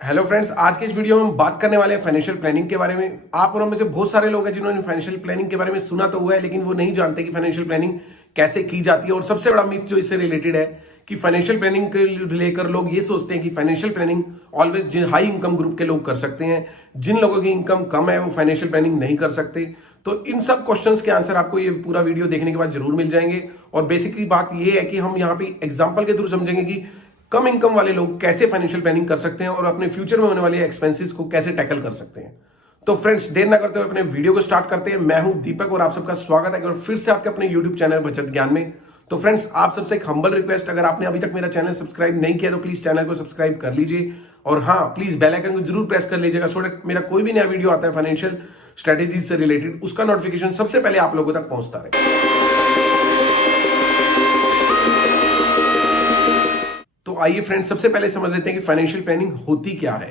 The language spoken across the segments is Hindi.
हेलो फ्रेंड्स, आज के इस वीडियो में हम बात करने वाले हैं फाइनेंशियल प्लानिंग के बारे में। आप और हम में से बहुत सारे लोग हैं जिन्होंने फाइनेंशियल प्लानिंग के बारे में सुना तो हुआ है, लेकिन वो नहीं जानते कि फाइनेंशियल प्लानिंग कैसे की जाती है। और सबसे बड़ा मिथ जो इससे रिलेटेड है कि फाइनेंशियल प्लानिंग के लेकर लोग ये सोचते हैं कि financial planning always high income group के लोग कर सकते हैं, जिन लोगों की इनकम कम है वो फाइनेंशियल प्लानिंग नहीं कर सकते। तो इन सब क्वेश्चंस के आंसर आपको ये पूरा वीडियो देखने के बाद जरूर मिल जाएंगे। और बेसिकली बात ये है कि हम यहाँ पे एग्जाम्पल के थ्रू समझेंगे कि कम इनकम वाले लोग कैसे फाइनेंशियल प्लानिंग कर सकते हैं और अपने फ्यूचर में होने वाले एक्सपेंसेस को कैसे टैकल कर सकते हैं। तो फ्रेंड्स, देर ना करते हुए अपने वीडियो को स्टार्ट करते हैं। मैं हूं दीपक और आप सबका स्वागत है और फिर से आपके अपने यूट्यूब चैनल बचत ज्ञान में। तो फ्रेंड्स, आप सबसे एक हम्बल रिक्वेस्ट, अगर आपने अभी तक मेरा चैनल सब्सक्राइब नहीं किया तो प्लीज चैनल को सब्सक्राइब कर लीजिए। और हाँ, प्लीज बेल आइकन को जरूर प्रेस कर लीजिएगा सो दैट मेरा कोई भी नया वीडियो आता है फाइनेंशियल स्ट्रेटेजी से रिलेटेड, उसका नोटिफिकेशन सबसे पहले आप लोगों तक पहुंचता रहे। तो आइए फ्रेंड्स, सबसे पहले समझ लेते हैं कि फाइनेंशियल प्लानिंग होती क्या है।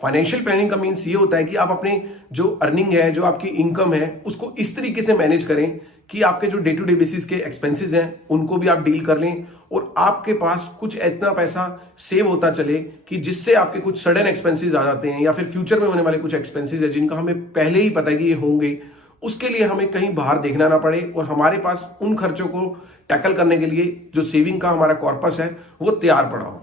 फाइनेंशियल प्लानिंग का मीन्स ये होता है कि आप अपने जो अर्निंग है, जो आपकी इनकम है, उसको इस तरीके से मैनेज करें कि आपके जो डे टू डे बेसिस के एक्सपेंसेस हैं उनको भी आप डील कर लें और आपके पास कुछ इतना पैसा सेव होता चले कि जिससे आपके कुछ सडन एक्सपेंसेस आ जाते हैं या फिर फ्यूचर में होने वाले कुछ एक्सपेंसेस है जिनका हमें पहले ही पता है कि ये होंगे, उसके लिए हमें कहीं बाहर देखना ना पड़े और हमारे पास उन खर्चों को टैकल करने के लिए जो सेविंग का हमारा कॉर्पस है वो तैयार पड़ा हो।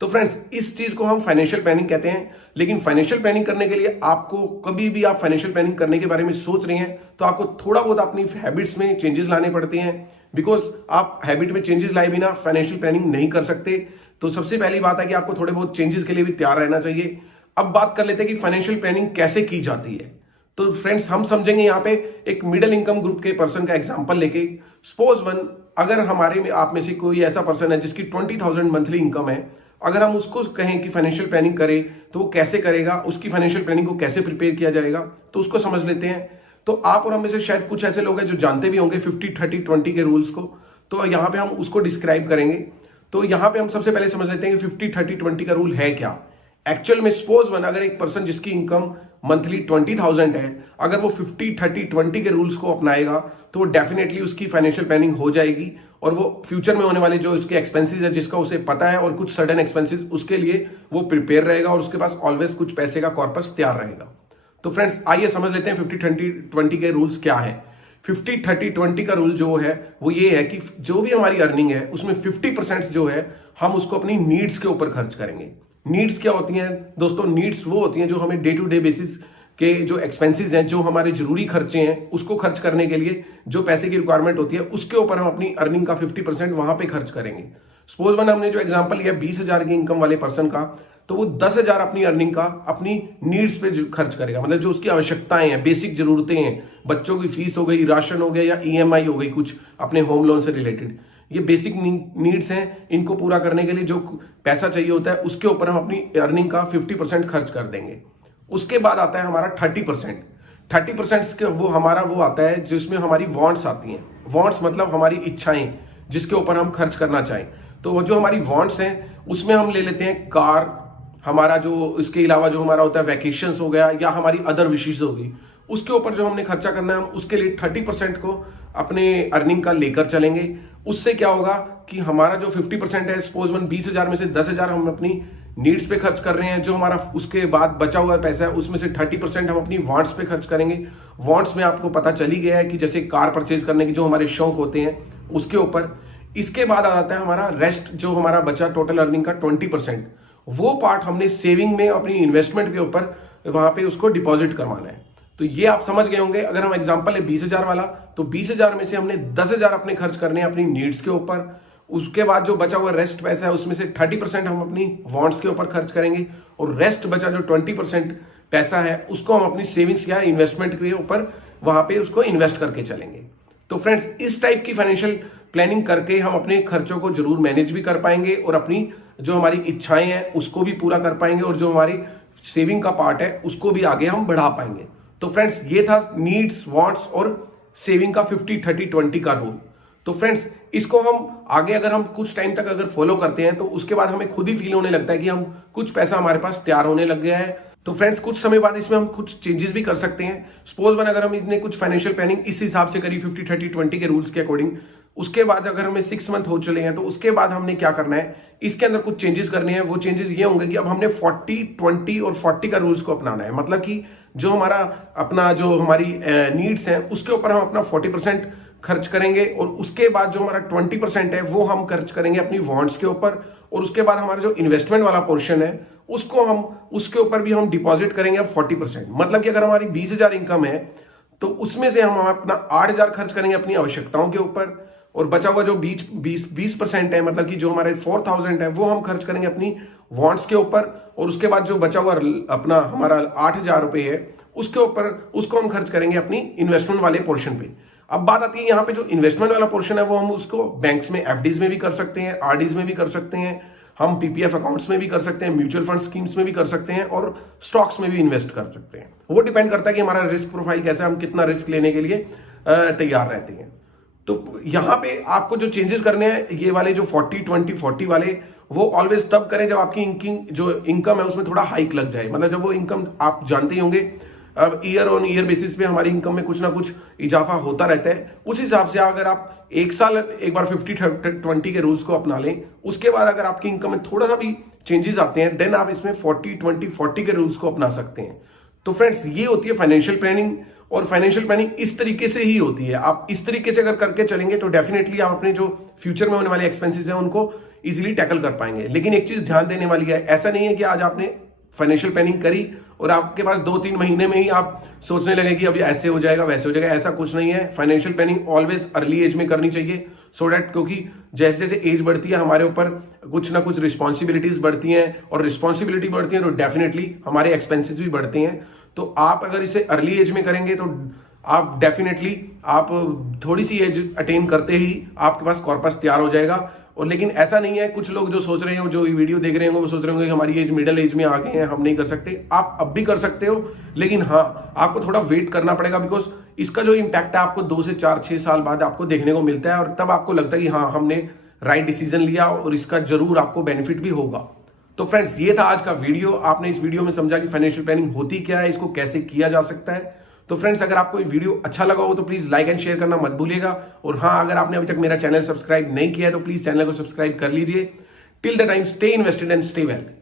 तो फ्रेंड्स, इस चीज को हम फाइनेंशियल प्लानिंग कहते हैं। लेकिन फाइनेंशियल प्लानिंग करने के लिए आपको कभी भी आप फाइनेंशियल प्लानिंग करने के बारे में सोच रहे हैं तो आपको थोड़ा बहुत अपनी हैबिट्स में चेंजेस लाने पड़ते हैं, बिकॉज आप हैबिट में चेंजेस लाए बिना फाइनेंशियल प्लानिंग नहीं कर सकते। तो सबसे पहली बात है कि आपको थोड़े बहुत चेंजेस के लिए भी तैयार रहना चाहिए। अब बात कर लेते हैं कि फाइनेंशियल प्लानिंग कैसे की जाती है। तो फ्रेंड्स, हम समझेंगे यहाँ पे एक मिडिल इनकम ग्रुप के पर्सन का एग्जांपल लेके। सपोज वन, अगर हमारे में आप में से कोई ऐसा पर्सन है जिसकी 20,000 मंथली इनकम है, अगर हम उसको कहें कि फाइनेंशियल प्लानिंग करे तो वो कैसे करेगा, उसकी फाइनेंशियल प्लानिंग को कैसे प्रिपेयर किया जाएगा, तो उसको समझ लेते हैं। तो आप और हम में से शायद कुछ ऐसे लोग हैं जो जानते भी होंगे 50-30-20 के रूल्स को, तो यहाँ पे हम उसको डिस्क्राइब करेंगे। तो यहाँ पे हम सबसे पहले समझ लेते हैं कि 50-30-20 का रूल है क्या एक्चुअल में। सपोज वन, अगर एक पर्सन जिसकी इनकम मंथली 20,000 है, अगर वो 50-30-20 के रूल्स को अपनाएगा तो डेफिनेटली उसकी फाइनेंशियल प्लानिंग हो जाएगी और वो फ्यूचर में होने वाले जो उसके एक्सपेंसेस है जिसका उसे पता है और कुछ सडन एक्सपेंसेस, उसके लिए वो प्रिपेयर रहेगा और उसके पास ऑलवेज कुछ पैसे का कॉर्पस तैयार रहेगा। तो फ्रेंड्स, आइए समझ लेते हैं 50-30-20 के रूल्स क्या है। 50-30-20 का रूल जो है वो ये है कि जो भी हमारी अर्निंग है उसमें 50% जो है हम उसको अपनी नीड्स के ऊपर खर्च करेंगे। नीड्स क्या होती हैं दोस्तों? नीड्स वो होती हैं जो हमें डे टू डे बेसिस के जो एक्सपेंसेस हैं, जो हमारे जरूरी खर्चे हैं, उसको खर्च करने के लिए जो पैसे की रिक्वायरमेंट होती है उसके ऊपर हम अपनी अर्निंग का 50% वहां पे खर्च करेंगे। सपोज वन, हमने जो एग्जांपल लिया 20,000 की इनकम वाले पर्सन का, तो वो 10,000 अपनी अर्निंग का अपनी नीड्स पे खर्च करेगा, मतलब जो उसकी आवश्यकताएं हैं, बेसिक जरूरतें हैं, बच्चों की फीस हो गई, राशन हो गया या EMI हो गई, कुछ अपने होम लोन से रिलेटेड, ये बेसिक नीड्स हैं। इनको पूरा करने के लिए जो पैसा चाहिए होता है उसके ऊपर हम अपनी अर्निंग का 50% खर्च कर देंगे। उसके बाद आता है हमारा 30%। 30% वो हमारा वो आता है जिसमें हमारी वांट्स आती हैं। वांट्स मतलब हमारी इच्छाएं जिसके ऊपर हम खर्च करना चाहें। तो वो जो हमारी वांट्स हैं उसमें हम ले लेते हैं कार, हमारा जो इसके अलावा जो हमारा होता है वैकेशंस हो गया या हमारी अदर विशेष होगी, उसके ऊपर जो हमने खर्चा करना है हम उसके लिए 30% को अपने अर्निंग का लेकर चलेंगे। उससे क्या होगा कि हमारा जो 50% है, सपोज वन 20,000 में से 10,000 हम अपनी नीड्स पे खर्च कर रहे हैं, जो हमारा उसके बाद बचा हुआ पैसा है उसमें से 30% हम अपनी वांट्स पे खर्च करेंगे। वांट्स में आपको पता चली गया है कि जैसे कार परचेज करने के जो हमारे शौक होते हैं उसके ऊपर। इसके बाद आ जाता है हमारा रेस्ट, जो हमारा बचा टोटल अर्निंग का 20%, वो पार्ट हमने सेविंग में अपनी इन्वेस्टमेंट के ऊपर वहां पे उसको डिपॉजिट करवाना है। तो ये आप समझ गए होंगे। अगर हम एग्जांपल है 20,000 वाला, तो 20,000 में से हमने 10,000 अपने खर्च करने हैं अपनी नीड्स के ऊपर। उसके बाद जो बचा हुआ रेस्ट पैसा है उसमें से 30% हम अपनी वांट्स के ऊपर खर्च करेंगे और रेस्ट बचा जो 20% पैसा है उसको हम अपनी सेविंग्स या इन्वेस्टमेंट के ऊपर वहां पे उसको इन्वेस्ट करके चलेंगे। तो फ्रेंड्स, इस टाइप की फाइनेंशियल प्लानिंग करके हम अपने खर्चों को जरूर मैनेज भी कर पाएंगे और अपनी जो हमारी इच्छाएं हैं उसको भी पूरा कर पाएंगे और जो हमारी सेविंग का पार्ट है उसको भी आगे हम बढ़ा पाएंगे। तो फ्रेंड्स, ये था नीड्स, वांट्स और सेविंग का 50-30-20 का रूल। तो फ्रेंड्स, इसको हम आगे अगर हम कुछ टाइम तक अगर फॉलो करते हैं तो उसके बाद हमें खुद ही फील होने लगता है कि हम कुछ पैसा हमारे पास तैयार होने लग गया है। तो फ्रेंड्स, कुछ समय बाद इसमें हम कुछ चेंजेस भी कर सकते हैं। सपोज वन, अगर हम इसने कुछ फाइनेंशियल प्लानिंग इस हिसाब से करी 50-30-20 के रूल्स के अकॉर्डिंग, उसके बाद अगर हमें 6 मंथ हो चले हैं तो उसके बाद हमने क्या करना है, इसके अंदर कुछ चेंजेस करने हैं। वो चेंजेस ये होंगे कि अब हमने 40, 20 और 40 का रूल्स को अपनाना है। मतलब कि जो हमारा अपना जो हमारी नीड्स हैं उसके ऊपर हम अपना 40% खर्च करेंगे और उसके बाद जो हमारा 20% है वो हम खर्च करेंगे अपनी वांट्स के ऊपर, और उसके बाद हमारा जो इन्वेस्टमेंट वाला पोर्शन है उसके ऊपर भी हम डिपॉजिट करेंगे अब 40%। मतलब कि अगर हमारी 20,000 इनकम है तो उसमें से हम अपना 8,000 खर्च करेंगे अपनी आवश्यकताओं के ऊपर, और बचा हुआ जो 20% है, मतलब कि जो हमारे 4,000 है वो हम खर्च करेंगे अपनी वांट्स के ऊपर, और उसके बाद जो बचा हुआ अपना हमारा 8,000 रुपए है उसके ऊपर उसको हम खर्च करेंगे अपनी इन्वेस्टमेंट वाले पोर्शन पे। अब बात आती है यहाँ पे जो इन्वेस्टमेंट वाला पोर्शन है वो हम उसको बैंक्स में एफडीज में भी कर सकते हैं, आरडीज में भी कर सकते हैं, हम पीपीएफ अकाउंट्स में भी कर सकते हैं, म्यूचुअल फंड स्कीम्स में भी कर सकते हैं, और स्टॉक्स में भी इन्वेस्ट कर सकते हैं। वो डिपेंड करता है कि हमारा रिस्क प्रोफाइल कैसा है, हम कितना रिस्क लेने के लिए तैयार रहते हैं। तो यहाँ पे आपको जो चेंजेस करने हैं ये वाले जो 40, 20, 40 वाले वो ऑलवेज तब करें जब आपकी जो इनकम है उसमें थोड़ा हाइक लग जाए। मतलब जब वो इनकम, आप जानते ही होंगे अब ईयर ऑन ईयर बेसिस पे हमारी इनकम में कुछ ना कुछ इजाफा होता रहता है। उस हिसाब से अगर आप एक साल एक बार 50-20 के रूल्स को अपना लें, उसके बाद अगर आपकी इनकम में थोड़ा सा भी चेंजेस आते हैं देन आप इसमें 40-20-40 के रूल्स को अपना सकते हैं। तो फ्रेंड्स ये होती है फाइनेंशियल प्लानिंग, और फाइनेंशियल प्लानिंग इस तरीके से ही होती है। आप इस तरीके से अगर करके चलेंगे तो डेफिनेटली आप अपने जो फ्यूचर में होने वाले एक्सपेंसेस हैं उनको इजीली टैकल कर पाएंगे। लेकिन एक चीज ध्यान देने वाली है, ऐसा नहीं है कि आज आपने फाइनेंशियल प्लानिंग करी और आपके पास 2-3 महीने में ही आप सोचने लगे कि अभी ऐसे हो जाएगा वैसे हो जाएगा। ऐसा कुछ नहीं है। Financial planning always early age में करनी चाहिए, सो दैट, क्योंकि जैसे जैसे एज बढ़ती है हमारे ऊपर कुछ ना कुछ रिस्पॉन्सिबिलिटीज बढ़ती हैं, और रिस्पॉन्सिबिलिटी बढ़ती है तो डेफिनेटली हमारे एक्सपेंसेस भी बढ़ते हैं। तो आप अगर इसे अर्ली एज में करेंगे तो आप डेफिनेटली आप थोड़ी सी एज अटेन करते ही आपके पास कॉर्पस तैयार हो जाएगा। और लेकिन ऐसा नहीं है, कुछ लोग जो सोच रहे हो, जो वीडियो देख रहे होंगे वो सोच रहे होंगे कि हमारी एज मिडिल एज में आ गए हैं, हम नहीं कर सकते। आप अब भी कर सकते हो, लेकिन हाँ आपको थोड़ा वेट करना पड़ेगा, बिकॉज इसका जो इम्पैक्ट है आपको 2 से 4-6 साल बाद आपको देखने को मिलता है, और तब आपको लगता है कि हाँ हमने राइट डिसीजन लिया और इसका जरूर आपको बेनिफिट भी होगा। तो फ्रेंड्स ये था आज का वीडियो। आपने इस वीडियो में समझा कि फाइनेंशियल प्लानिंग होती क्या है, इसको कैसे किया जा सकता है। तो फ्रेंड्स अगर आपको ये वीडियो अच्छा लगा हो तो प्लीज लाइक एंड शेयर करना मत भूलिएगा, और हाँ अगर आपने अभी तक मेरा चैनल सब्सक्राइब नहीं किया है तो प्लीज चैनल को सब्सक्राइब कर लीजिए। Till the time stay invested and stay wealth.